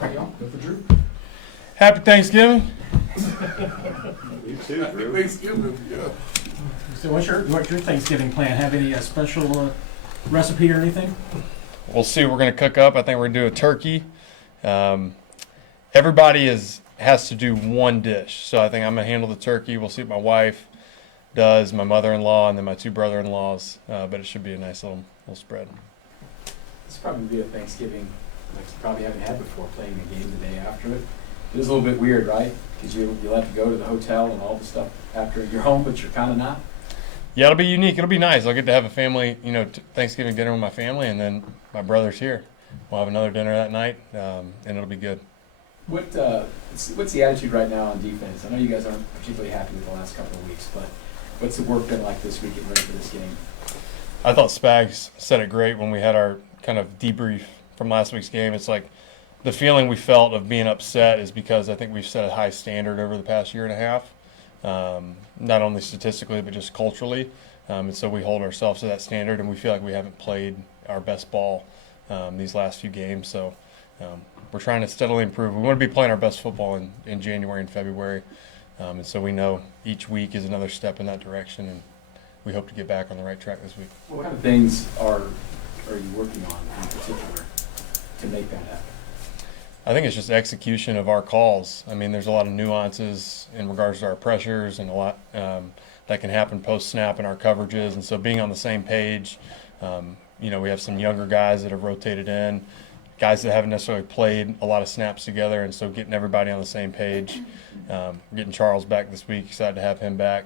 Right, y'all. Go for Drew. Happy Thanksgiving. You too, Drew. Thanksgiving, yeah. So what's your Thanksgiving plan? Have any special recipe or anything? We'll see what we're going to cook up. I think we're going to do a turkey. Everybody has to do one dish. So I think I'm going to handle the turkey. We'll see what my wife does, my mother-in-law, and then my two brother-in-laws. But it should be a nice little spread. It's probably be a Thanksgiving like you probably haven't had before, playing the game the day after it. It is a little bit weird, right? Because you'll have to go to the hotel and all the stuff after you're home, but you're kind of not. Yeah, it'll be unique. It'll be nice. I'll get to have a family, Thanksgiving dinner with my family, and then my brother's here. We'll have another dinner that night, and it'll be good. What's the attitude right now on defense? I know you guys aren't particularly happy with the last couple of weeks, but what's the work been like this week getting ready for this game? I thought Spags said it great when we had our kind of debrief from last week's game. It's like the feeling we felt of being upset is because I think we've set a high standard over the past year and a half, not only statistically but just culturally. And so we hold ourselves to that standard, and we feel like we haven't played our best ball these last few games. So we're trying to steadily improve. We want to be playing our best football in January and February. And so we know each week is another step in that direction, and we hope to get back on the right track this week. What kind of things are you working on in particular to make that happen? I think it's just execution of our calls. I mean, there's a lot of nuances in regards to our pressures and a lot that can happen post-snap in our coverages. And so being on the same page, we have some younger guys that have rotated in, guys that haven't necessarily played a lot of snaps together, and so getting everybody on the same page. Getting Charles back this week, excited to have him back.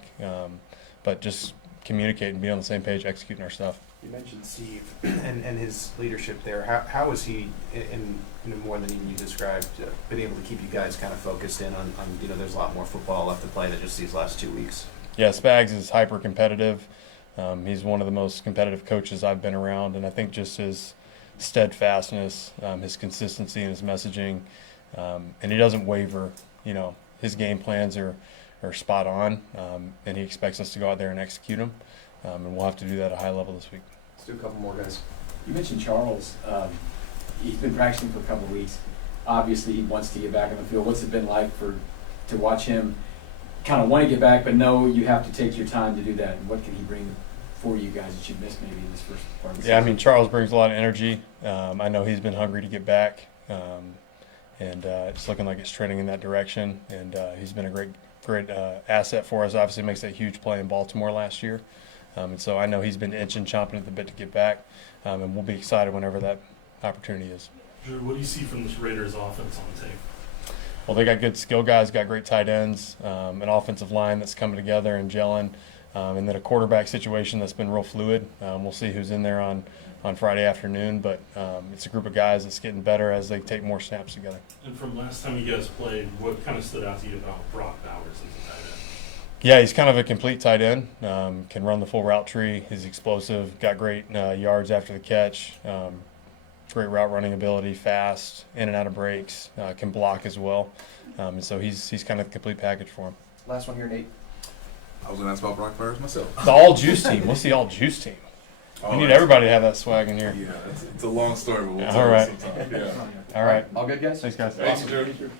But just communicating, be on the same page, executing our stuff. You mentioned Steve and his leadership there. How is he, in more than even you described, been able to keep you guys kind of focused in on there's a lot more football left to play than just these last 2 weeks? Yeah, Spags is hyper competitive. He's one of the most competitive coaches I've been around, and I think just his steadfastness, his consistency in his messaging, and he doesn't waver. His game plans are spot on, and he expects us to go out there and execute them, and we'll have to do that at a high level this week. Let's do a couple more, guys. You mentioned Charles. He's been practicing for a couple of weeks. Obviously, he wants to get back on the field. What's it been like to watch him kind of want to get back, but know you have to take your time to do that? And what can he bring for you guys that you missed maybe in this first part of the season? Yeah, I mean, Charles brings a lot of energy. I know he's been hungry to get back, and it's looking like it's trending in that direction. And he's been a great asset for us. Obviously, makes that huge play in Baltimore last year. And so I know he's been itching, chomping at the bit to get back, and we'll be excited whenever that opportunity is. Drew, what do you see from this Raiders offense on tape? Well, they got good skill guys, got great tight ends, an offensive line that's coming together and gelling, and then a quarterback situation that's been real fluid. We'll see who's in there on Friday afternoon, but it's a group of guys that's getting better as they take more snaps together. And from last time you guys played, what kind of stood out to you about Brock Bowers as a tight end? Yeah, he's kind of a complete tight end, can run the full route tree. He's explosive, got great yards after the catch, great route running ability, fast, in and out of breaks, can block as well. And so he's kind of the complete package for him. Last one here, Nate. I was going to ask about Brock Bowers myself. The all juice team. What's the all juice team? We need everybody to have that swag in here. Yeah, it's a long story, but we'll All tell right. it sometime. Yeah. All right. All good, guys? Thanks, guys. Thanks, Awesome. Drew.